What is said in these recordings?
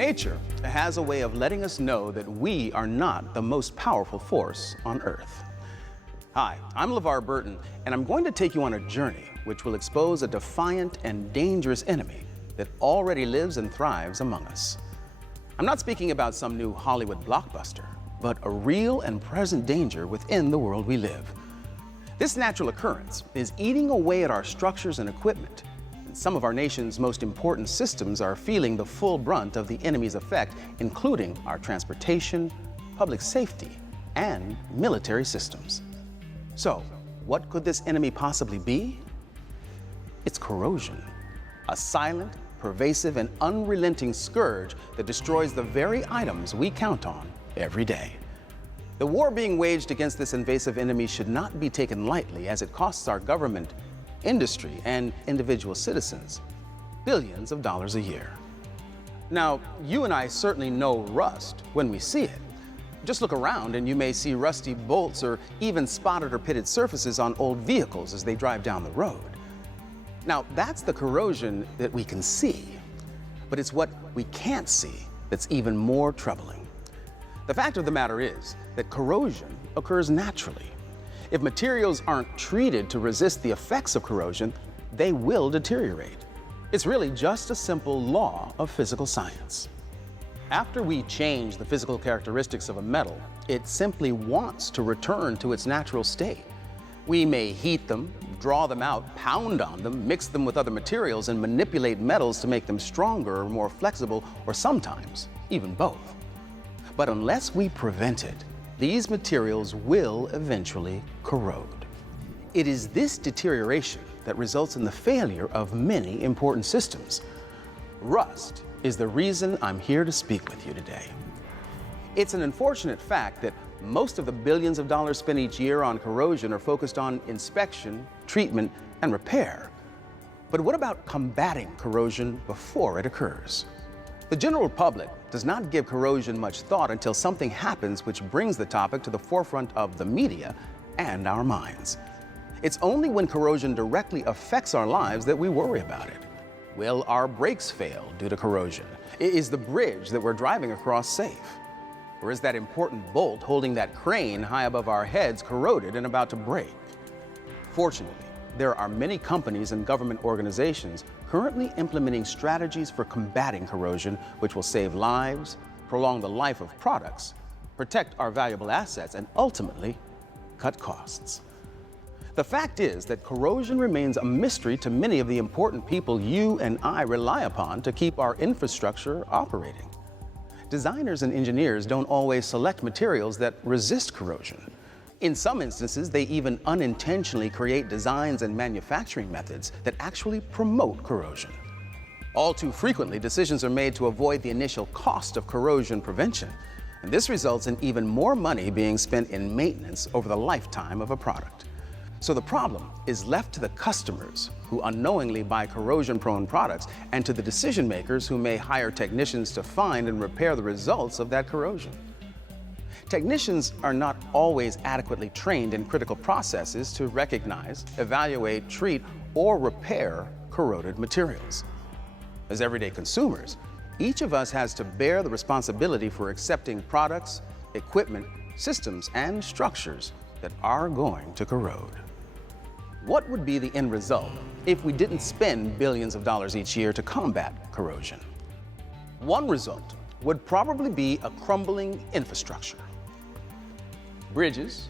Nature has a way of letting us know that we are not the most powerful force on Earth. Hi, I'm LeVar Burton, and I'm going to take you on a journey which will expose a defiant and dangerous enemy that already lives and thrives among us. I'm not speaking about some new Hollywood blockbuster, but a real and present danger within the world we live. This natural occurrence is eating away at our structures and equipment. Some of our nation's most important systems are feeling the full brunt of the enemy's effect, including our transportation, public safety, and military systems. So, what could this enemy possibly be? It's corrosion, a silent, pervasive, and unrelenting scourge that destroys the very items we count on every day. The war being waged against this invasive enemy should not be taken lightly, as it costs our government, industry, and individual citizens billions of dollars a year. Now, you and I certainly know rust when we see it. Just look around and you may see rusty bolts or even spotted or pitted surfaces on old vehicles as they drive down the road. Now, that's the corrosion that we can see, but it's what we can't see that's even more troubling. The fact of the matter is that corrosion occurs naturally. If materials aren't treated to resist the effects of corrosion, they will deteriorate. It's really just a simple law of physical science. After we change the physical characteristics of a metal, it simply wants to return to its natural state. We may heat them, draw them out, pound on them, mix them with other materials, and manipulate metals to make them stronger or more flexible, or sometimes even both. But unless we prevent it, these materials will eventually corrode. It is this deterioration that results in the failure of many important systems. Rust is the reason I'm here to speak with you today. It's an unfortunate fact that most of the billions of dollars spent each year on corrosion are focused on inspection, treatment, and repair. But what about combating corrosion before it occurs? The general public does not give corrosion much thought until something happens which brings the topic to the forefront of the media and our minds. It's only when corrosion directly affects our lives that we worry about it. Will our brakes fail due to corrosion? Is the bridge that we're driving across safe? Or is that important bolt holding that crane high above our heads corroded and about to break? Fortunately, there are many companies and government organizations currently implementing strategies for combating corrosion, which will save lives, prolong the life of products, protect our valuable assets, and ultimately cut costs. The fact is that corrosion remains a mystery to many of the important people you and I rely upon to keep our infrastructure operating. Designers and engineers don't always select materials that resist corrosion. In some instances, they even unintentionally create designs and manufacturing methods that actually promote corrosion. All too frequently, decisions are made to avoid the initial cost of corrosion prevention, and this results in even more money being spent in maintenance over the lifetime of a product. So the problem is left to the customers who unknowingly buy corrosion-prone products, and to the decision makers who may hire technicians to find and repair the results of that corrosion. Technicians are not always adequately trained in critical processes to recognize, evaluate, treat, or repair corroded materials. As everyday consumers, each of us has to bear the responsibility for accepting products, equipment, systems, and structures that are going to corrode. What would be the end result if we didn't spend billions of dollars each year to combat corrosion? One result would probably be a crumbling infrastructure. Bridges,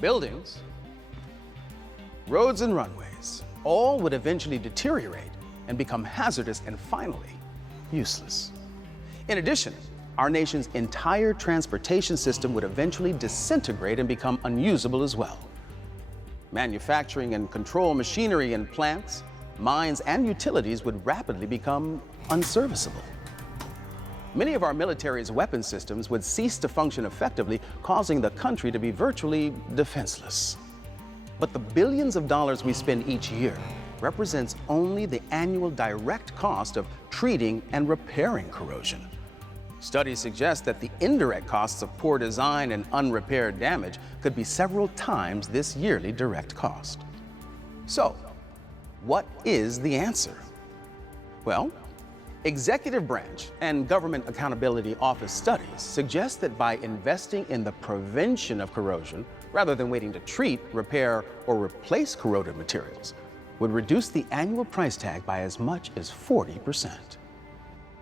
buildings, roads and runways, all would eventually deteriorate and become hazardous and finally useless. In addition, our nation's entire transportation system would eventually disintegrate and become unusable as well. Manufacturing and control machinery in plants, mines, and utilities would rapidly become unserviceable. Many of our military's weapon systems would cease to function effectively, causing the country to be virtually defenseless. But the billions of dollars we spend each year represents only the annual direct cost of treating and repairing corrosion. Studies suggest that the indirect costs of poor design and unrepaired damage could be several times this yearly direct cost. So, what is the answer? Well, Executive branch and Government Accountability Office studies suggest that by investing in the prevention of corrosion, rather than waiting to treat, repair, or replace corroded materials, would reduce the annual price tag by as much as 40%.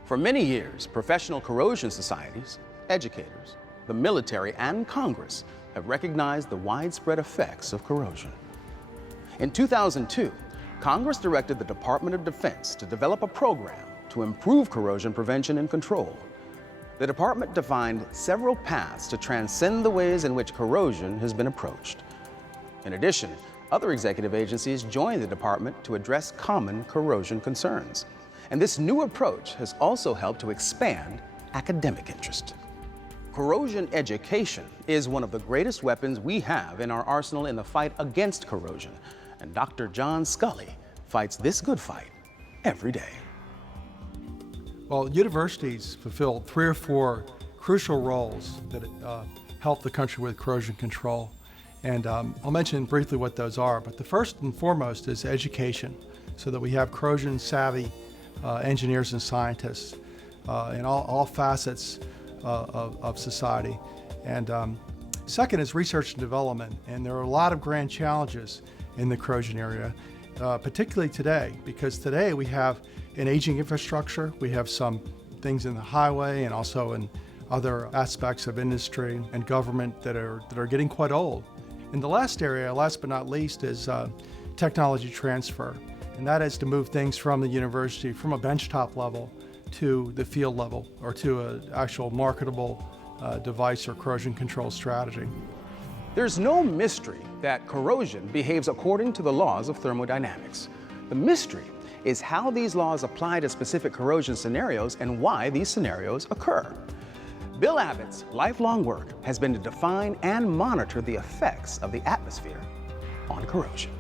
For many years, professional corrosion societies, educators, the military, and Congress have recognized the widespread effects of corrosion. In 2002, Congress directed the Department of Defense to develop a program to improve corrosion prevention and control. The department defined several paths to transcend the ways in which corrosion has been approached. In addition, other executive agencies joined the department to address common corrosion concerns. And this new approach has also helped to expand academic interest. Corrosion education is one of the greatest weapons we have in our arsenal in the fight against corrosion. And Dr. John Scully fights this good fight every day. Well, universities fulfill 3 or 4 crucial roles that help the country with corrosion control. And I'll mention briefly what those are, but the first and foremost is education, so that we have corrosion-savvy engineers and scientists in all facets of society. And second is research and development, and there are a lot of grand challenges in the corrosion area, particularly today, because today we have an aging infrastructure. We have some things in the highway and also in other aspects of industry and government that are getting quite old. And the last area, last but not least, is technology transfer. And that is to move things from the university, from a benchtop level to the field level, or to an actual marketable device or corrosion control strategy. There's no mystery that corrosion behaves according to the laws of thermodynamics. The mystery is how these laws apply to specific corrosion scenarios and why these scenarios occur. Bill Abbott's lifelong work has been to define and monitor the effects of the atmosphere on corrosion.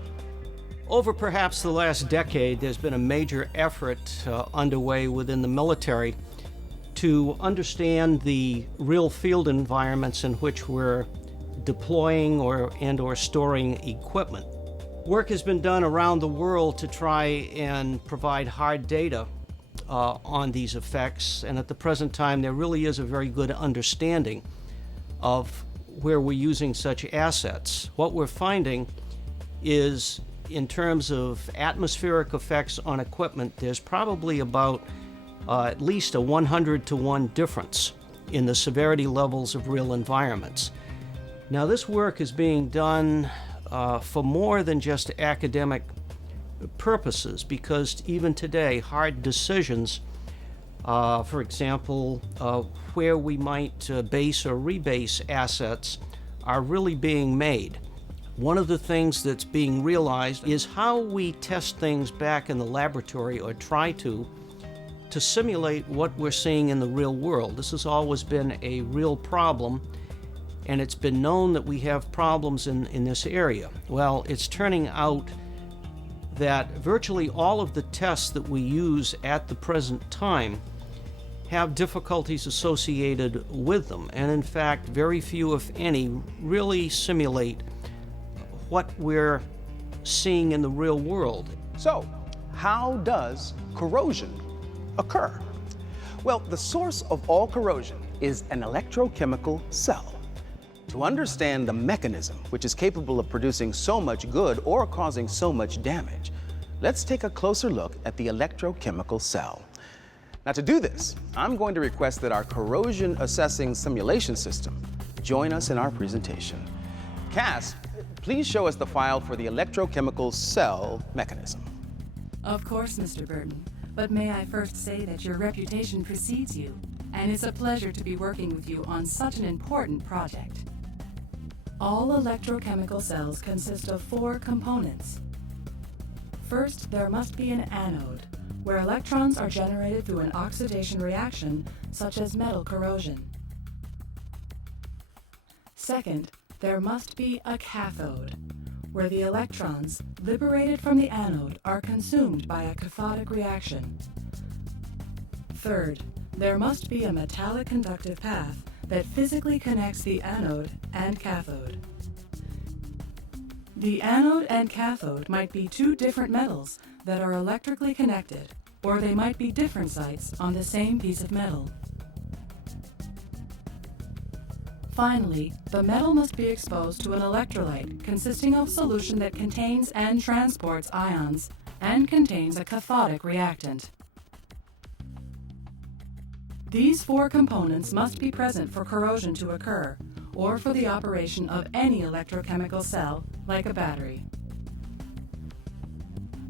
Over perhaps the last decade, there's been a major effort underway within the military to understand the real field environments in which we're deploying or storing equipment. Work has been done around the world to try and provide hard data on these effects, and at the present time there really is a very good understanding of where we're using such assets. What we're finding is, in terms of atmospheric effects on equipment, there's probably about at least a 100-to-1 difference in the severity levels of real environments. Now, this work is being done for more than just academic purposes, because even today, hard decisions, for example, where we might base or rebase assets, are really being made. One of the things that's being realized is how we test things back in the laboratory, or try to simulate what we're seeing in the real world. This has always been a real problem, and it's been known that we have problems in this area. Well, it's turning out that virtually all of the tests that we use at the present time have difficulties associated with them, and in fact, very few, if any, really simulate what we're seeing in the real world. So, how does corrosion occur? Well, the source of all corrosion is an electrochemical cell. To understand the mechanism which is capable of producing so much good or causing so much damage, let's take a closer look at the electrochemical cell. Now, to do this, I'm going to request that our corrosion assessing simulation system join us in our presentation. Cass, please show us the file for the electrochemical cell mechanism. Of course, Mr. Burton, but may I first say that your reputation precedes you, and it's a pleasure to be working with you on such an important project. All electrochemical cells consist of 4 components. First, there must be an anode, where electrons are generated through an oxidation reaction, such as metal corrosion. Second, there must be a cathode, where the electrons, liberated from the anode, are consumed by a cathodic reaction. Third, there must be a metallic conductive path that physically connects the anode and cathode. The anode and cathode might be 2 different metals that are electrically connected, or they might be different sites on the same piece of metal. Finally, the metal must be exposed to an electrolyte consisting of solution that contains and transports ions and contains a cathodic reactant. These four components must be present for corrosion to occur, or for the operation of any electrochemical cell, like a battery.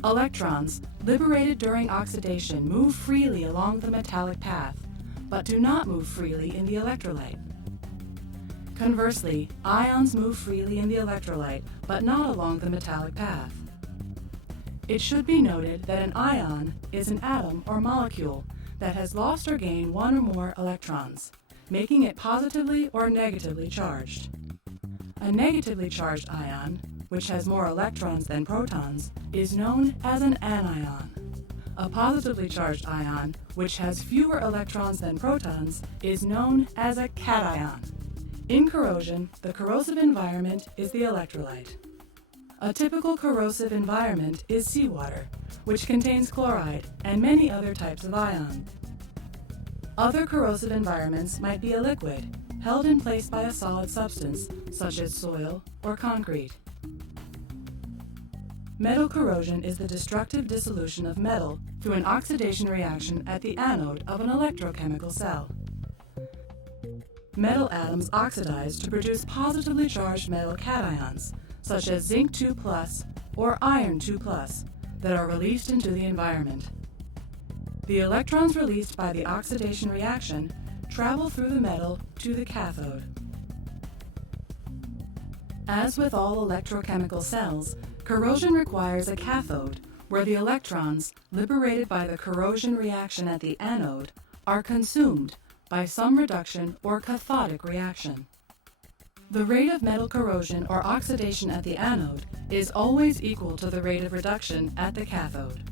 Electrons, liberated during oxidation, move freely along the metallic path, but do not move freely in the electrolyte. Conversely, ions move freely in the electrolyte, but not along the metallic path. It should be noted that an ion is an atom or molecule that has lost or gained one or more electrons, making it positively or negatively charged. A negatively charged ion, which has more electrons than protons, is known as an anion. A positively charged ion, which has fewer electrons than protons, is known as a cation. In corrosion, the corrosive environment is the electrolyte. A typical corrosive environment is seawater, which contains chloride and many other types of ion. Other corrosive environments might be a liquid, held in place by a solid substance, such as soil or concrete. Metal corrosion is the destructive dissolution of metal through an oxidation reaction at the anode of an electrochemical cell. Metal atoms oxidize to produce positively charged metal cations, such as zinc 2+ or iron 2+, that are released into the environment. The electrons released by the oxidation reaction travel through the metal to the cathode. As with all electrochemical cells, corrosion requires a cathode, where the electrons, liberated by the corrosion reaction at the anode, are consumed by some reduction or cathodic reaction. The rate of metal corrosion or oxidation at the anode is always equal to the rate of reduction at the cathode.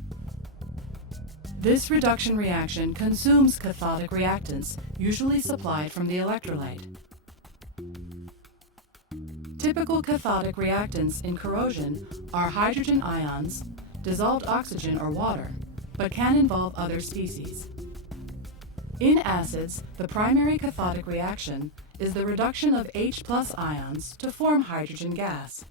This reduction reaction consumes cathodic reactants, usually supplied from the electrolyte. Typical cathodic reactants in corrosion are hydrogen ions, dissolved oxygen or water, but can involve other species. In acids, the primary cathodic reaction is the reduction of H+ ions to form hydrogen gas.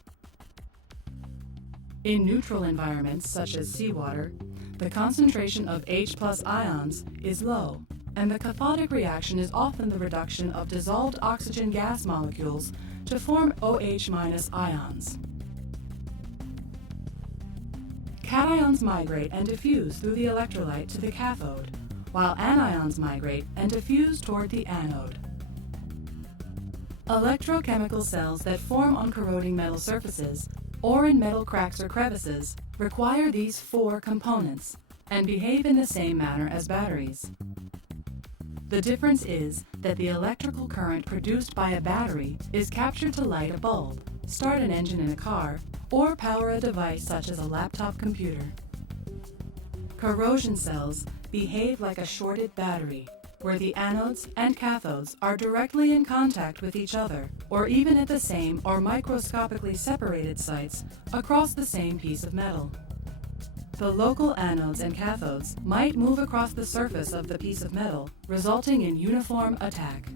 In neutral environments, such as seawater, the concentration of H+ ions is low, and the cathodic reaction is often the reduction of dissolved oxygen gas molecules to form OH- ions. Cations migrate and diffuse through the electrolyte to the cathode, while anions migrate and diffuse toward the anode. Electrochemical cells that form on corroding metal surfaces or in metal cracks or crevices require these four components and behave in the same manner as batteries. The difference is that the electrical current produced by a battery is captured to light a bulb, start an engine in a car, or power a device such as a laptop computer. Corrosion cells behave like a shorted battery, where the anodes and cathodes are directly in contact with each other, or even at the same or microscopically separated sites across the same piece of metal. The local anodes and cathodes might move across the surface of the piece of metal, resulting in uniform attack.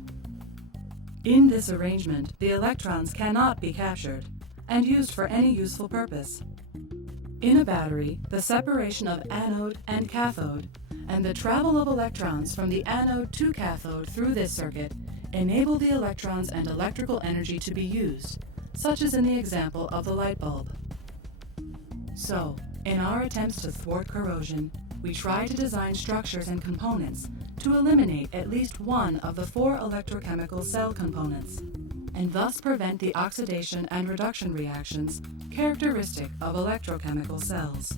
In this arrangement, the electrons cannot be captured and used for any useful purpose. In a battery, the separation of anode and cathode and the travel of electrons from the anode to cathode through this circuit enable the electrons and electrical energy to be used, such as in the example of the light bulb. So, in our attempts to thwart corrosion, we try to design structures and components to eliminate at least one of the four electrochemical cell components, and thus prevent the oxidation and reduction reactions characteristic of electrochemical cells.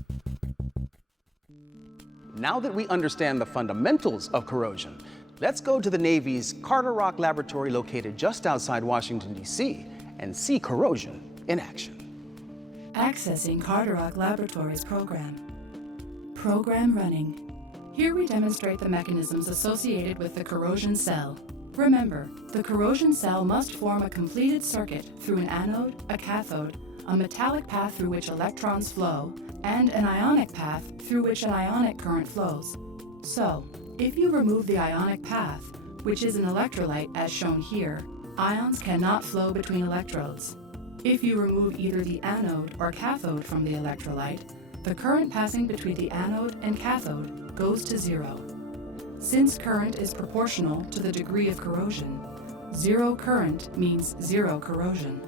Now that we understand the fundamentals of corrosion, let's go to the Navy's Carter Rock Laboratory located just outside Washington, D.C., and see corrosion in action. Accessing Carter Rock Laboratories program. Program running. Here we demonstrate the mechanisms associated with the corrosion cell. Remember, the corrosion cell must form a completed circuit through an anode, a cathode, a metallic path through which electrons flow, and an ionic path through which an ionic current flows. So, if you remove the ionic path, which is an electrolyte as shown here, ions cannot flow between electrodes. If you remove either the anode or cathode from the electrolyte, the current passing between the anode and cathode goes to zero. Since current is proportional to the degree of corrosion, zero current means zero corrosion.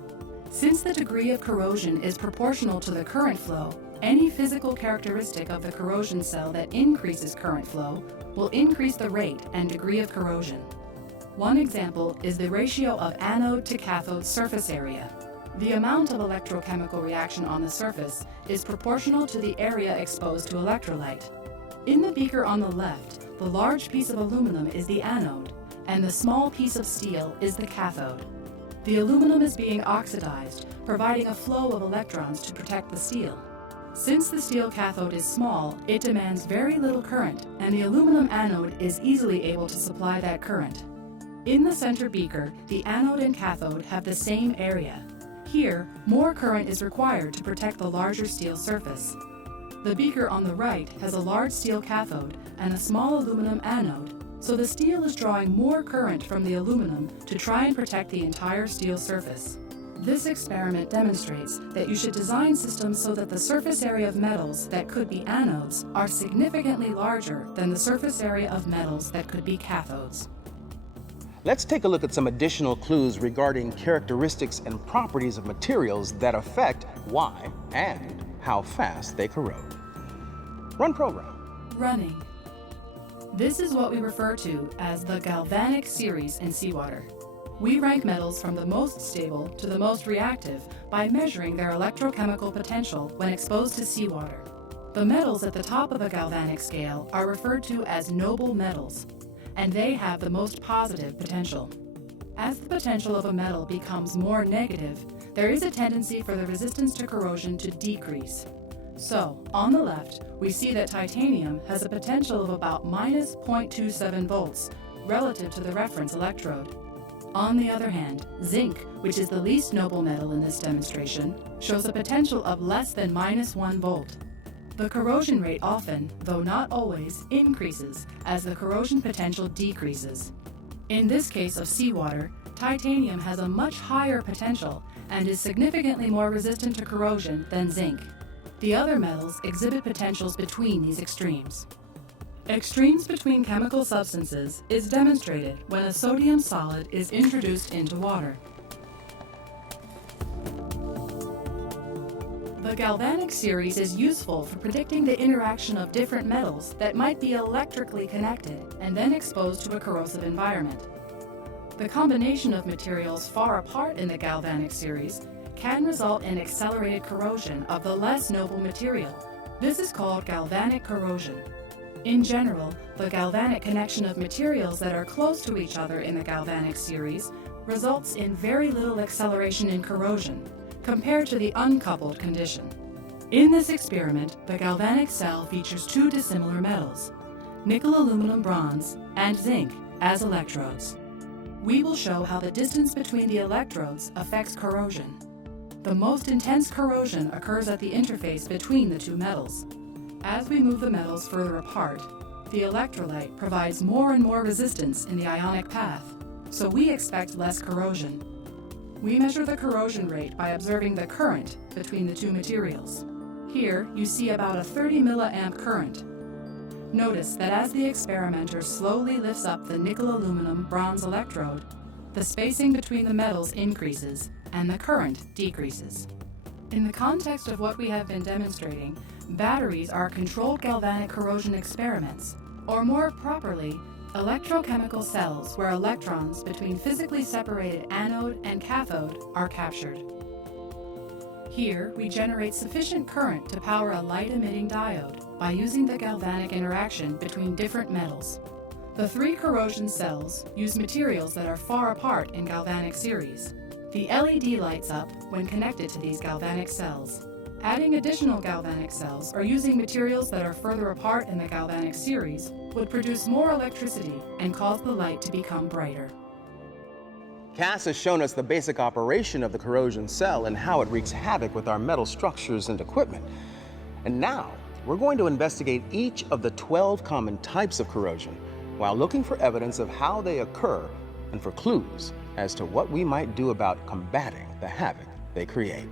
Since the degree of corrosion is proportional to the current flow, any physical characteristic of the corrosion cell that increases current flow will increase the rate and degree of corrosion. One example is the ratio of anode to cathode surface area. The amount of electrochemical reaction on the surface is proportional to the area exposed to electrolyte. In the beaker on the left, the large piece of aluminum is the anode, and the small piece of steel is the cathode. The aluminum is being oxidized, providing a flow of electrons to protect the steel. Since the steel cathode is small, it demands very little current, and the aluminum anode is easily able to supply that current. In the center beaker, the anode and cathode have the same area. Here, more current is required to protect the larger steel surface. The beaker on the right has a large steel cathode and a small aluminum anode, so the steel is drawing more current from the aluminum to try and protect the entire steel surface. This experiment demonstrates that you should design systems so that the surface area of metals that could be anodes are significantly larger than the surface area of metals that could be cathodes. Let's take a look at some additional clues regarding characteristics and properties of materials that affect why and how fast they corrode. Run program. Running. This is what we refer to as the galvanic series in seawater. We rank metals from the most stable to the most reactive by measuring their electrochemical potential when exposed to seawater. The metals at the top of the galvanic scale are referred to as noble metals, and they have the most positive potential. As the potential of a metal becomes more negative, there is a tendency for the resistance to corrosion to decrease. So, on the left, we see that titanium has a potential of about minus 0.27 volts relative to the reference electrode. On the other hand, zinc, which is the least noble metal in this demonstration, shows a potential of less than minus 1 volt. The corrosion rate often, though not always, increases as the corrosion potential decreases. In this case of seawater, titanium has a much higher potential and is significantly more resistant to corrosion than zinc. The other metals exhibit potentials between these extremes. Extremes between chemical substances is demonstrated when a sodium solid is introduced into water. The galvanic series is useful for predicting the interaction of different metals that might be electrically connected and then exposed to a corrosive environment. The combination of materials far apart in the galvanic series can result in accelerated corrosion of the less noble material. This is called galvanic corrosion. In general, the galvanic connection of materials that are close to each other in the galvanic series results in very little acceleration in corrosion, compared to the uncoupled condition. In this experiment, the galvanic cell features two dissimilar metals, nickel aluminum bronze and zinc, as electrodes. We will show how the distance between the electrodes affects corrosion. The most intense corrosion occurs at the interface between the two metals. As we move the metals further apart, the electrolyte provides more and more resistance in the ionic path, so we expect less corrosion. We measure the corrosion rate by observing the current between the two materials. Here, you see about a 30 milliamp current. Notice that as the experimenter slowly lifts up the nickel-aluminum bronze electrode, the spacing between the metals increases and the current decreases. In the context of what we have been demonstrating, batteries are controlled galvanic corrosion experiments, or more properly, electrochemical cells where electrons between physically separated anode and cathode are captured. Here, we generate sufficient current to power a light-emitting diode by using the galvanic interaction between different metals. The three corrosion cells use materials that are far apart in galvanic series. The LED lights up when connected to these galvanic cells. Adding additional galvanic cells or using materials that are further apart in the galvanic series would produce more electricity and cause the light to become brighter. Cass has shown us the basic operation of the corrosion cell and how it wreaks havoc with our metal structures and equipment. And now, we're going to investigate each of the 12 common types of corrosion while looking for evidence of how they occur and for clues as to what we might do about combating the havoc they create.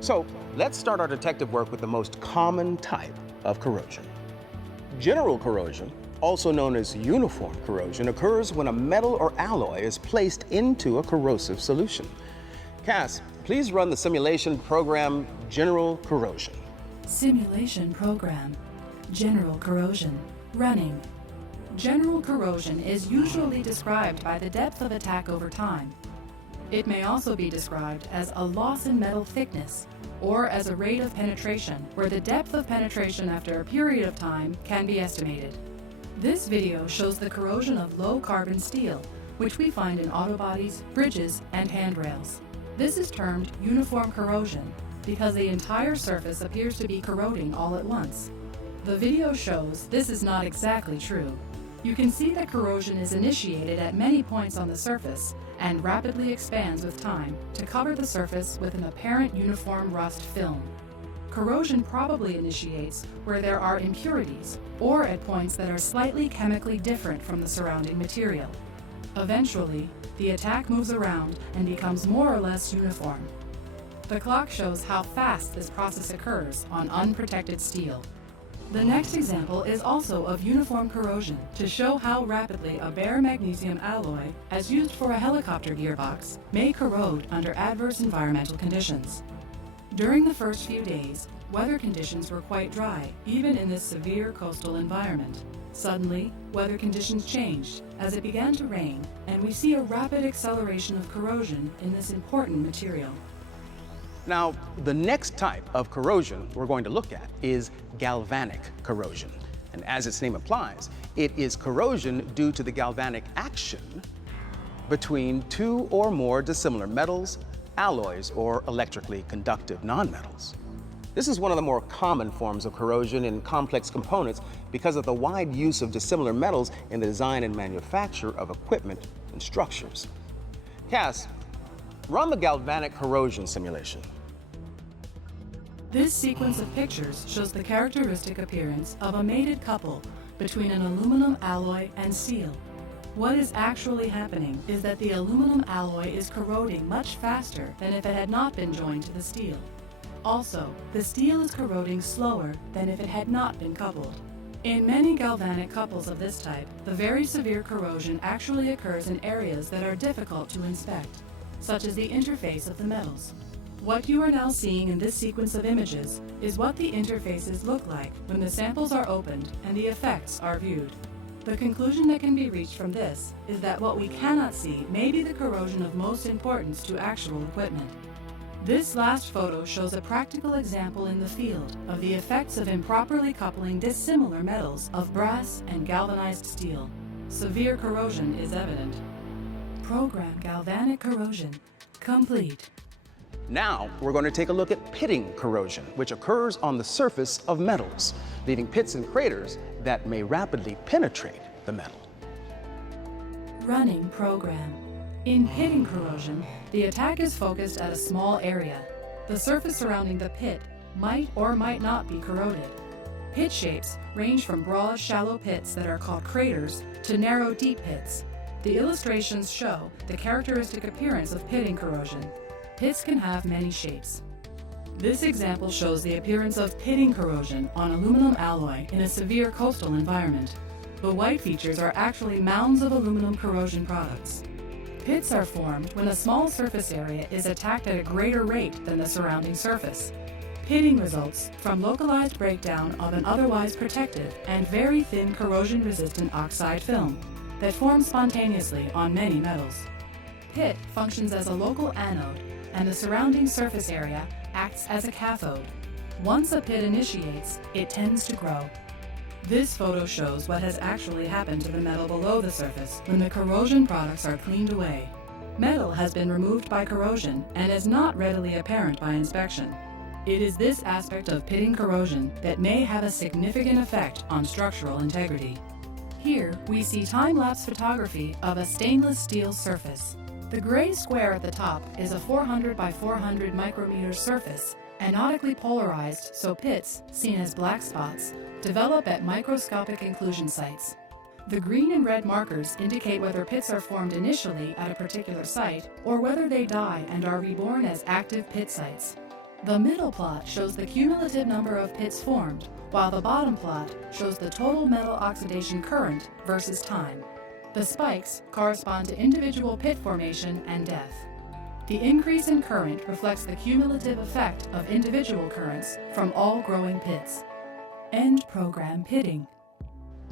So let's start our detective work with the most common type of corrosion. General corrosion, also known as uniform corrosion, occurs when a metal or alloy is placed into a corrosive solution. Cass, please run the simulation program General Corrosion. Simulation program. General corrosion. Running. General corrosion is usually described by the depth of attack over time. It may also be described as a loss in metal thickness, or as a rate of penetration, where the depth of penetration after a period of time can be estimated. This video shows the corrosion of low-carbon steel, which we find in auto bodies, bridges, and handrails. This is termed uniform corrosion because the entire surface appears to be corroding all at once. The video shows this is not exactly true. You can see that corrosion is initiated at many points on the surface and rapidly expands with time to cover the surface with an apparent uniform rust film. Corrosion probably initiates where there are impurities or at points that are slightly chemically different from the surrounding material. Eventually, the attack moves around and becomes more or less uniform. The clock shows how fast this process occurs on unprotected steel. The next example is also of uniform corrosion to show how rapidly a bare magnesium alloy, as used for a helicopter gearbox, may corrode under adverse environmental conditions. During the first few days, weather conditions were quite dry, even in this severe coastal environment. Suddenly, weather conditions changed as it began to rain, and we see a rapid acceleration of corrosion in this important material. Now, the next type of corrosion we're going to look at is galvanic corrosion. And as its name implies, it is corrosion due to the galvanic action between two or more dissimilar metals, alloys, or electrically conductive nonmetals. This is one of the more common forms of corrosion in complex components because of the wide use of dissimilar metals in the design and manufacture of equipment and structures. Cass, run the galvanic corrosion simulation. This sequence of pictures shows the characteristic appearance of a mated couple between an aluminum alloy and steel. What is actually happening is that the aluminum alloy is corroding much faster than if it had not been joined to the steel. Also, the steel is corroding slower than if it had not been coupled. In many galvanic couples of this type, the very severe corrosion actually occurs in areas that are difficult to inspect, such as the interface of the metals. What you are now seeing in this sequence of images is what the interfaces look like when the samples are opened and the effects are viewed. The conclusion that can be reached from this is that what we cannot see may be the corrosion of most importance to actual equipment. This last photo shows a practical example in the field of the effects of improperly coupling dissimilar metals of brass and galvanized steel. Severe corrosion is evident. Program galvanic corrosion complete. Now, we're going to take a look at pitting corrosion, which occurs on the surface of metals, leaving pits and craters that may rapidly penetrate the metal. Running program. In pitting corrosion, the attack is focused at a small area. The surface surrounding the pit might or might not be corroded. Pit shapes range from broad, shallow pits that are called craters to narrow, deep pits. The illustrations show the characteristic appearance of pitting corrosion. Pits can have many shapes. This example shows the appearance of pitting corrosion on aluminum alloy in a severe coastal environment. The white features are actually mounds of aluminum corrosion products. Pits are formed when a small surface area is attacked at a greater rate than the surrounding surface. Pitting results from localized breakdown of an otherwise protective and very thin corrosion-resistant oxide film that forms spontaneously on many metals. Pit functions as a local anode, and the surrounding surface area acts as a cathode. Once a pit initiates, it tends to grow. This photo shows what has actually happened to the metal below the surface when the corrosion products are cleaned away. Metal has been removed by corrosion and is not readily apparent by inspection. It is this aspect of pitting corrosion that may have a significant effect on structural integrity. Here, we see time-lapse photography of a stainless steel surface. The gray square at the top is a 400 by 400 micrometer surface Anotically polarized, so pits, seen as black spots, develop at microscopic inclusion sites. The green and red markers indicate whether pits are formed initially at a particular site or whether they die and are reborn as active pit sites. The middle plot shows the cumulative number of pits formed, while the bottom plot shows the total metal oxidation current versus time. The spikes correspond to individual pit formation and death. The increase in current reflects the cumulative effect of individual currents from all growing pits. End program pitting.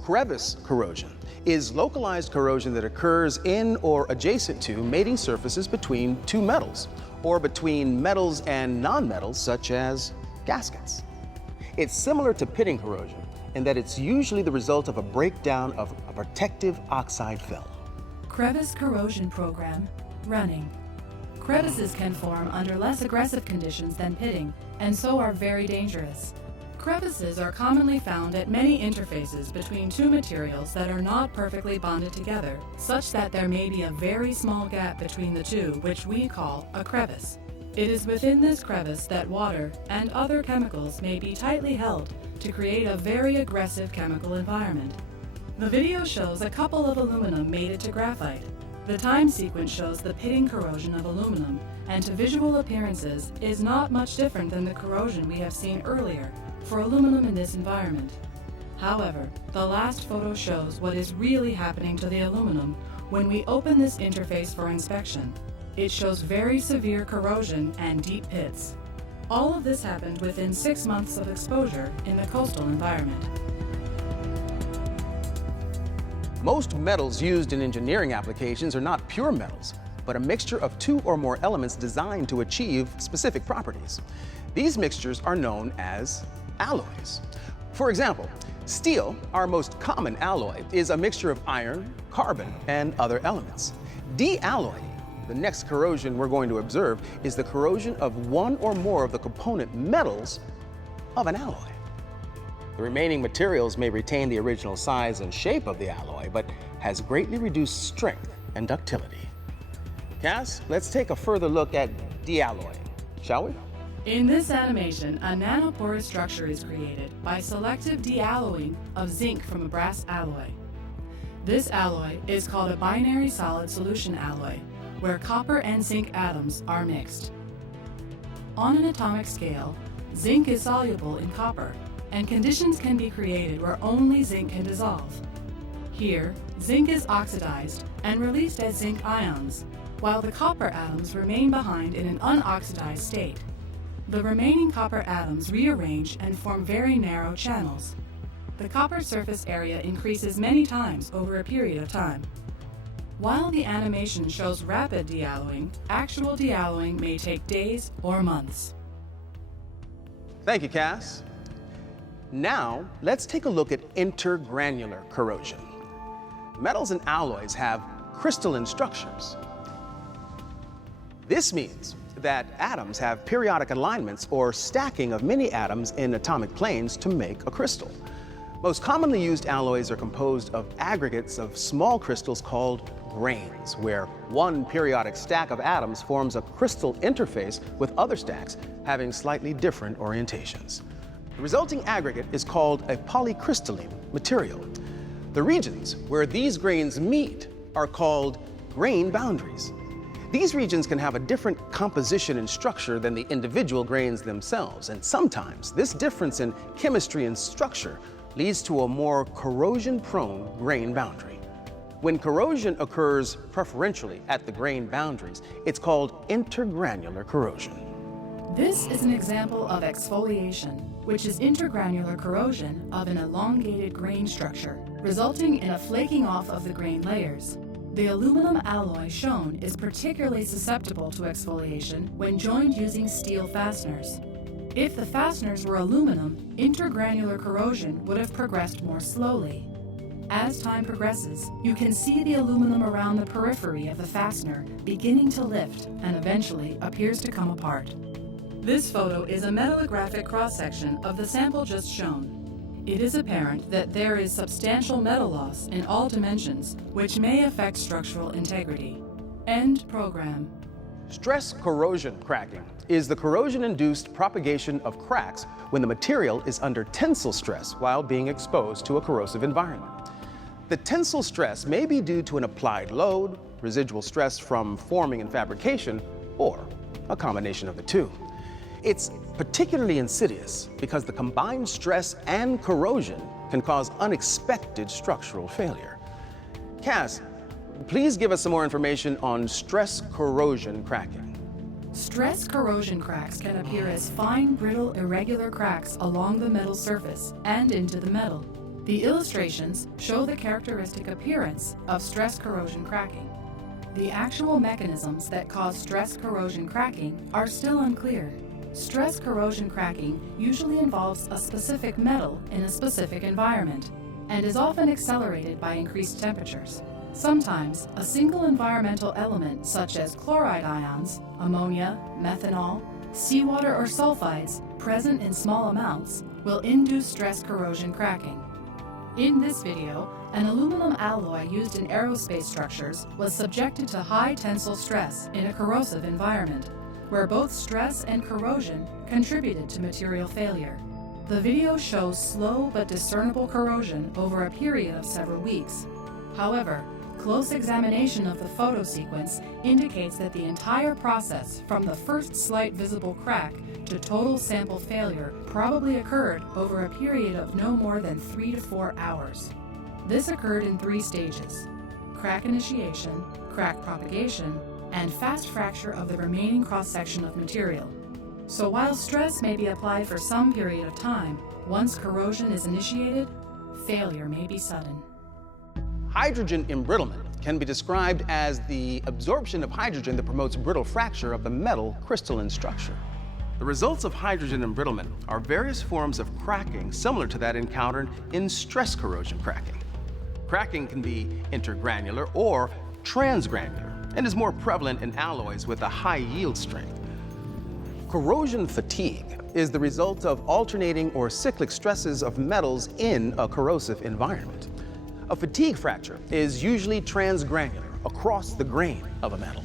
Crevice corrosion is localized corrosion that occurs in or adjacent to mating surfaces between two metals, or between metals and nonmetals such as gaskets. It's similar to pitting corrosion in that it's usually the result of a breakdown of a protective oxide film. Crevice corrosion program running. Crevices can form under less aggressive conditions than pitting, and so are very dangerous. Crevices are commonly found at many interfaces between two materials that are not perfectly bonded together, such that there may be a very small gap between the two, which we call a crevice. It is within this crevice that water and other chemicals may be tightly held to create a very aggressive chemical environment. The video shows a couple of aluminum mated to graphite. The time sequence shows the pitting corrosion of aluminum, and to visual appearances is not much different than the corrosion we have seen earlier for aluminum in this environment. However, the last photo shows what is really happening to the aluminum when we open this interface for inspection. It shows very severe corrosion and deep pits. All of this happened within 6 months of exposure in the coastal environment. Most metals used in engineering applications are not pure metals, but a mixture of two or more elements designed to achieve specific properties. These mixtures are known as alloys. For example, steel, our most common alloy, is a mixture of iron, carbon, and other elements. De-alloying, the next corrosion we're going to observe, is the corrosion of one or more of the component metals of an alloy. The remaining materials may retain the original size and shape of the alloy, but has greatly reduced strength and ductility. Cass, let's take a further look at de-alloying, shall we? In this animation, a nanoporous structure is created by selective de-alloying of zinc from a brass alloy. This alloy is called a binary solid solution alloy, where copper and zinc atoms are mixed. On an atomic scale, zinc is soluble in copper, and conditions can be created where only zinc can dissolve. Here, zinc is oxidized and released as zinc ions, while the copper atoms remain behind in an unoxidized state. The remaining copper atoms rearrange and form very narrow channels. The copper surface area increases many times over a period of time. While the animation shows rapid de-alloying, actual de-alloying may take days or months. Thank you, Cass. Now, let's take a look at intergranular corrosion. Metals and alloys have crystalline structures. This means that atoms have periodic alignments or stacking of many atoms in atomic planes to make a crystal. Most commonly used alloys are composed of aggregates of small crystals called grains, where one periodic stack of atoms forms a crystal interface with other stacks having slightly different orientations. The resulting aggregate is called a polycrystalline material. The regions where these grains meet are called grain boundaries. These regions can have a different composition and structure than the individual grains themselves, and sometimes this difference in chemistry and structure leads to a more corrosion-prone grain boundary. When corrosion occurs preferentially at the grain boundaries, it's called intergranular corrosion. This is an example of exfoliation, which is intergranular corrosion of an elongated grain structure, resulting in a flaking off of the grain layers. The aluminum alloy shown is particularly susceptible to exfoliation when joined using steel fasteners. If the fasteners were aluminum, intergranular corrosion would have progressed more slowly. As time progresses, you can see the aluminum around the periphery of the fastener beginning to lift and eventually appears to come apart. This photo is a metallographic cross-section of the sample just shown. It is apparent that there is substantial metal loss in all dimensions, which may affect structural integrity. End program. Stress corrosion cracking is the corrosion-induced propagation of cracks when the material is under tensile stress while being exposed to a corrosive environment. The tensile stress may be due to an applied load, residual stress from forming and fabrication, or a combination of the two. It's particularly insidious because the combined stress and corrosion can cause unexpected structural failure. Cass, please give us some more information on stress corrosion cracking. Stress corrosion cracks can appear as fine, brittle, irregular cracks along the metal surface and into the metal. The illustrations show the characteristic appearance of stress corrosion cracking. The actual mechanisms that cause stress corrosion cracking are still unclear. Stress corrosion cracking usually involves a specific metal in a specific environment and is often accelerated by increased temperatures. Sometimes, a single environmental element such as chloride ions, ammonia, methanol, seawater, or sulfides present in small amounts will induce stress corrosion cracking. In this video, an aluminum alloy used in aerospace structures was subjected to high tensile stress in a corrosive environment, where both stress and corrosion contributed to material failure. The video shows slow but discernible corrosion over a period of several weeks. However, close examination of the photo sequence indicates that the entire process, from the first slight visible crack to total sample failure, probably occurred over a period of no more than 3 to 4 hours. This occurred in 3 stages: crack initiation, crack propagation, and fast fracture of the remaining cross-section of material. So while stress may be applied for some period of time, once corrosion is initiated, failure may be sudden. Hydrogen embrittlement can be described as the absorption of hydrogen that promotes brittle fracture of the metal crystalline structure. The results of hydrogen embrittlement are various forms of cracking similar to that encountered in stress corrosion cracking. Cracking can be intergranular or transgranular and is more prevalent in alloys with a high yield strength. Corrosion fatigue is the result of alternating or cyclic stresses of metals in a corrosive environment. A fatigue fracture is usually transgranular across the grain of a metal.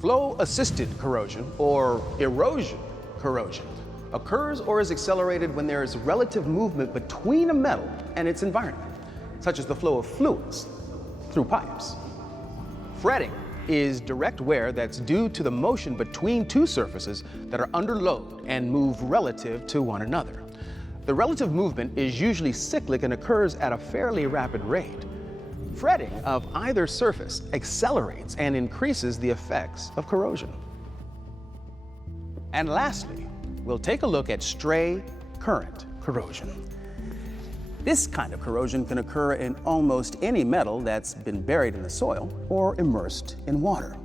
Flow-assisted corrosion, or erosion corrosion, occurs or is accelerated when there is relative movement between a metal and its environment, such as the flow of fluids through pipes. Fretting is direct wear that's due to the motion between two surfaces that are under load and move relative to one another. The relative movement is usually cyclic and occurs at a fairly rapid rate. Fretting of either surface accelerates and increases the effects of corrosion. And lastly, we'll take a look at stray current corrosion. This kind of corrosion can occur in almost any metal that's been buried in the soil or immersed in water.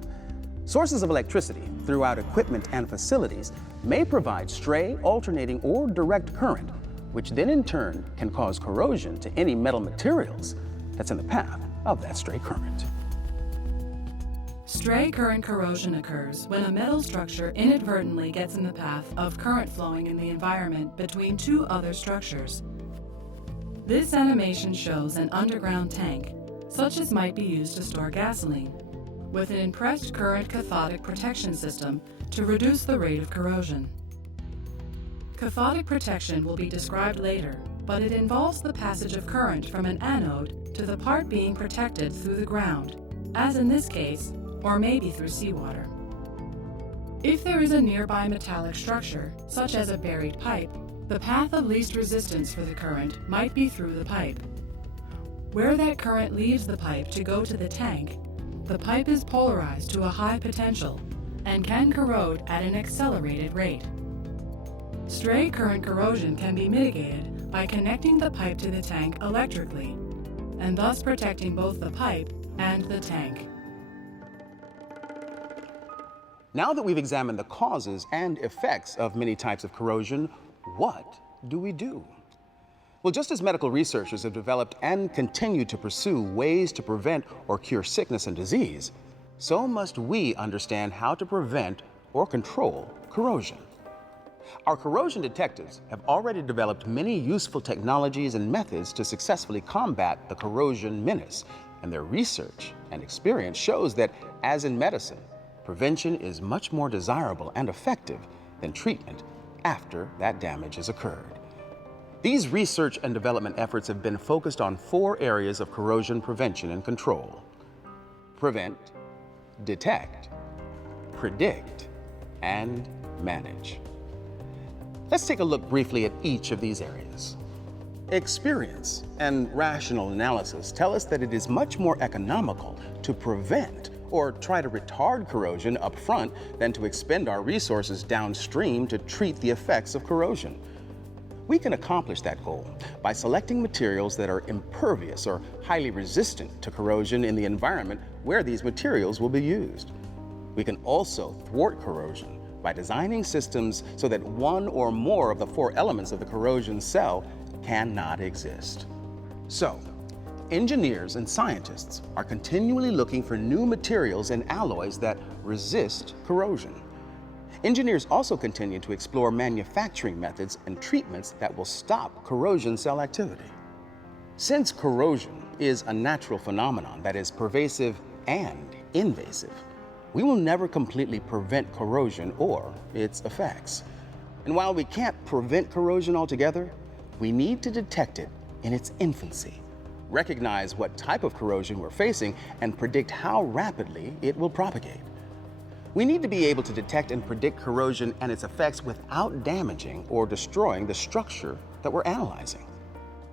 Sources of electricity throughout equipment and facilities may provide stray, alternating, or direct current, which then in turn can cause corrosion to any metal materials that's in the path of that stray current. Stray current corrosion occurs when a metal structure inadvertently gets in the path of current flowing in the environment between 2 other structures. This animation shows an underground tank, such as might be used to store gasoline, with an impressed current cathodic protection system to reduce the rate of corrosion. Cathodic protection will be described later, but it involves the passage of current from an anode to the part being protected through the ground, as in this case, or maybe through seawater. If there is a nearby metallic structure, such as a buried pipe, the path of least resistance for the current might be through the pipe. Where that current leaves the pipe to go to the tank, the pipe is polarized to a high potential and can corrode at an accelerated rate. Stray current corrosion can be mitigated by connecting the pipe to the tank electrically, and thus protecting both the pipe and the tank. Now that we've examined the causes and effects of many types of corrosion, what do we do? Well, just as medical researchers have developed and continue to pursue ways to prevent or cure sickness and disease, so must we understand how to prevent or control corrosion. Our corrosion detectives have already developed many useful technologies and methods to successfully combat the corrosion menace, and their research and experience shows that, as in medicine, prevention is much more desirable and effective than treatment after that damage has occurred. These research and development efforts have been focused on 4 areas of corrosion prevention and control: prevent, detect, predict, and manage. Let's take a look briefly at each of these areas. Experience and rational analysis tell us that it is much more economical to prevent or try to retard corrosion up front than to expend our resources downstream to treat the effects of corrosion. We can accomplish that goal by selecting materials that are impervious or highly resistant to corrosion in the environment where these materials will be used. We can also thwart corrosion by designing systems so that one or more of the 4 elements of the corrosion cell cannot exist. So, engineers and scientists are continually looking for new materials and alloys that resist corrosion. Engineers also continue to explore manufacturing methods and treatments that will stop corrosion cell activity. Since corrosion is a natural phenomenon that is pervasive and invasive, we will never completely prevent corrosion or its effects. And while we can't prevent corrosion altogether, we need to detect it in its infancy, recognize what type of corrosion we're facing, and predict how rapidly it will propagate. We need to be able to detect and predict corrosion and its effects without damaging or destroying the structure that we're analyzing.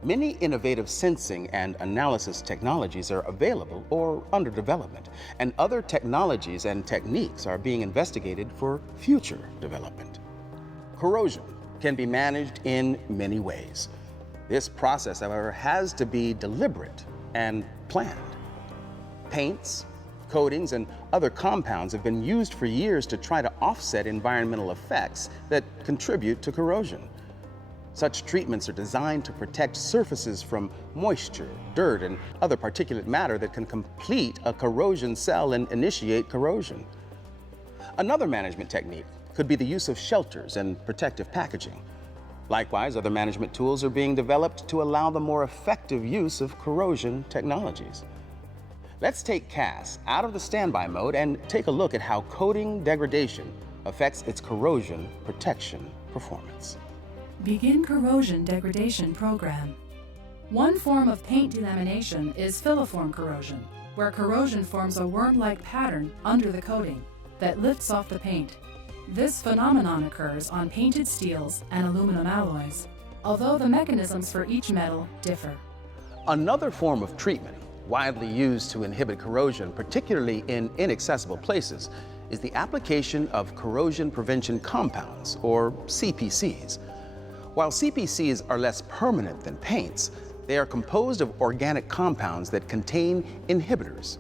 Many innovative sensing and analysis technologies are available or under development, and other technologies and techniques are being investigated for future development. Corrosion can be managed in many ways. This process, however, has to be deliberate and planned. Paints, coatings, and other compounds have been used for years to try to offset environmental effects that contribute to corrosion. Such treatments are designed to protect surfaces from moisture, dirt, and other particulate matter that can complete a corrosion cell and initiate corrosion. Another management technique could be the use of shelters and protective packaging. Likewise, other management tools are being developed to allow the more effective use of corrosion technologies. Let's take CAS out of the standby mode and take a look at how coating degradation affects its corrosion protection performance. Begin corrosion degradation program. One form of paint delamination is filiform corrosion, where corrosion forms a worm-like pattern under the coating that lifts off the paint. This phenomenon occurs on painted steels and aluminum alloys, although the mechanisms for each metal differ. Another form of treatment widely used to inhibit corrosion, particularly in inaccessible places, is the application of corrosion prevention compounds, or CPCs. While CPCs are less permanent than paints, they are composed of organic compounds that contain inhibitors.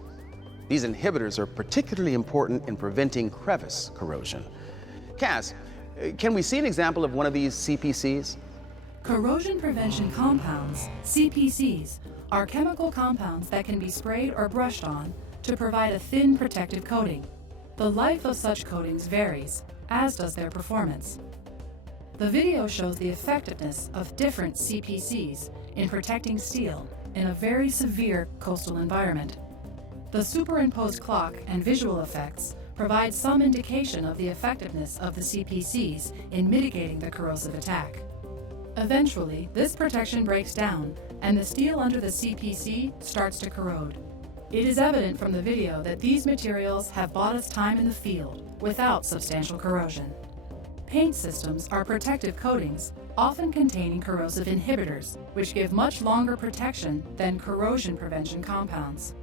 These inhibitors are particularly important in preventing crevice corrosion. Cass, can we see an example of one of these CPCs? Corrosion prevention compounds, CPCs, are chemical compounds that can be sprayed or brushed on to provide a thin protective coating. The life of such coatings varies, as does their performance. The video shows the effectiveness of different CPCs in protecting steel in a very severe coastal environment. The superimposed clock and visual effects provide some indication of the effectiveness of the CPCs in mitigating the corrosive attack. Eventually, this protection breaks down and the steel under the CPC starts to corrode. It is evident from the video that these materials have bought us time in the field without substantial corrosion. Paint systems are protective coatings, often containing corrosive inhibitors, which give much longer protection than corrosion prevention compounds.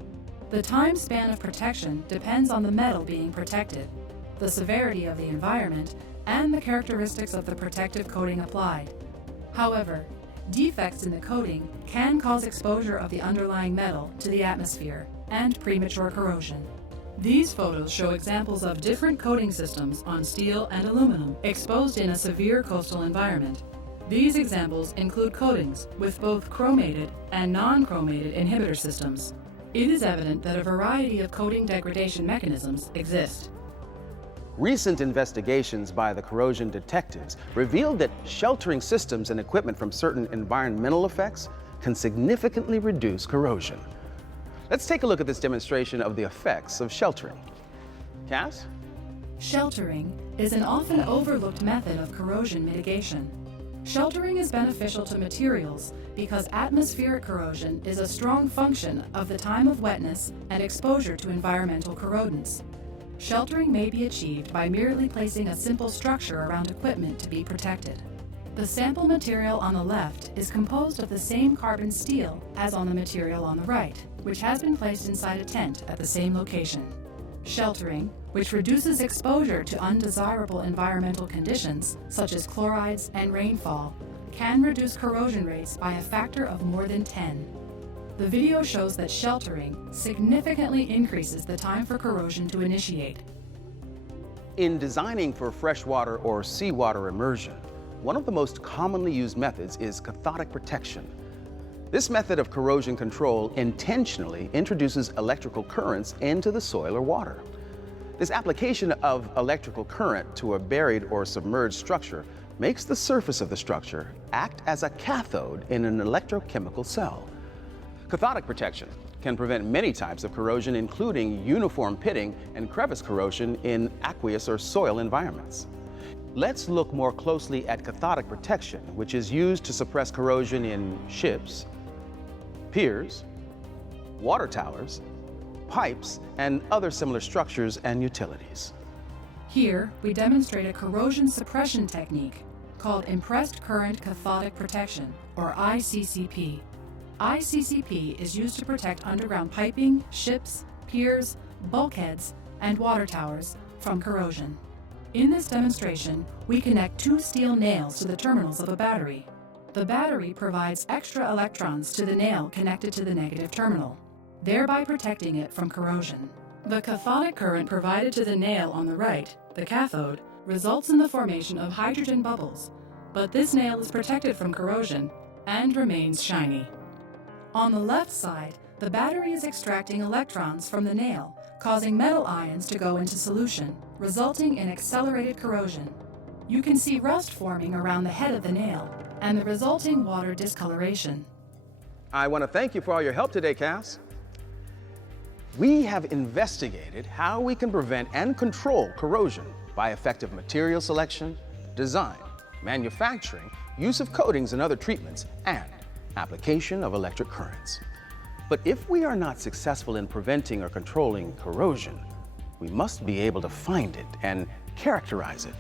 The time span of protection depends on the metal being protected, the severity of the environment, and the characteristics of the protective coating applied. However, defects in the coating can cause exposure of the underlying metal to the atmosphere and premature corrosion. These photos show examples of different coating systems on steel and aluminum exposed in a severe coastal environment. These examples include coatings with both chromated and non-chromated inhibitor systems. It is evident that a variety of coating degradation mechanisms exist. Recent investigations by the corrosion detectives revealed that sheltering systems and equipment from certain environmental effects can significantly reduce corrosion. Let's take a look at this demonstration of the effects of sheltering. Cass? Sheltering is an often overlooked method of corrosion mitigation. Sheltering is beneficial to materials because atmospheric corrosion is a strong function of the time of wetness and exposure to environmental corrodants. Sheltering may be achieved by merely placing a simple structure around equipment to be protected. The sample material on the left is composed of the same carbon steel as on the material on the right, which has been placed inside a tent at the same location. Sheltering, which reduces exposure to undesirable environmental conditions, such as chlorides and rainfall, can reduce corrosion rates by a factor of more than 10. The video shows that sheltering significantly increases the time for corrosion to initiate. In designing for freshwater or seawater immersion, one of the most commonly used methods is cathodic protection. This method of corrosion control intentionally introduces electrical currents into the soil or water. This application of electrical current to a buried or submerged structure makes the surface of the structure act as a cathode in an electrochemical cell. Cathodic protection can prevent many types of corrosion, including uniform pitting and crevice corrosion in aqueous or soil environments. Let's look more closely at cathodic protection, which is used to suppress corrosion in ships, piers, water towers, pipes, and other similar structures and utilities. Here, we demonstrate a corrosion suppression technique called Impressed Current Cathodic Protection, or ICCP. ICCP is used to protect underground piping, ships, piers, bulkheads, and water towers from corrosion. In this demonstration, we connect two steel nails to the terminals of a battery. The battery provides extra electrons to the nail connected to the negative terminal, thereby protecting it from corrosion. The cathodic current provided to the nail on the right, the cathode, results in the formation of hydrogen bubbles, but this nail is protected from corrosion and remains shiny. On the left side, the battery is extracting electrons from the nail, causing metal ions to go into solution, resulting in accelerated corrosion. You can see rust forming around the head of the nail and the resulting water discoloration. I want to thank you for all your help today, Cass. We have investigated how we can prevent and control corrosion by effective material selection, design, manufacturing, use of coatings and other treatments, and application of electric currents. But if we are not successful in preventing or controlling corrosion, we must be able to find it and characterize it.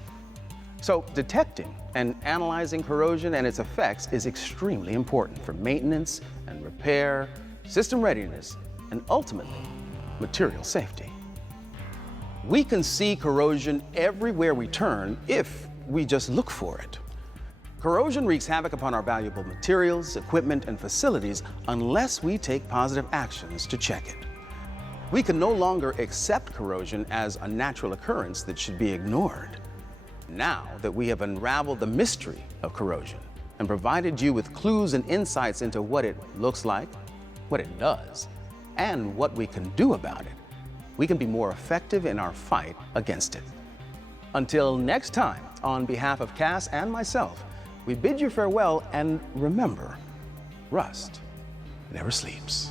So detecting and analyzing corrosion and its effects is extremely important for maintenance and repair, system readiness, and ultimately, material safety. We can see corrosion everywhere we turn if we just look for it. Corrosion wreaks havoc upon our valuable materials, equipment, and facilities unless we take positive actions to check it. We can no longer accept corrosion as a natural occurrence that should be ignored. Now that we have unraveled the mystery of corrosion and provided you with clues and insights into what it looks like, what it does, and what we can do about it, we can be more effective in our fight against it. Until next time, on behalf of Cass and myself, we bid you farewell, and remember, rust never sleeps.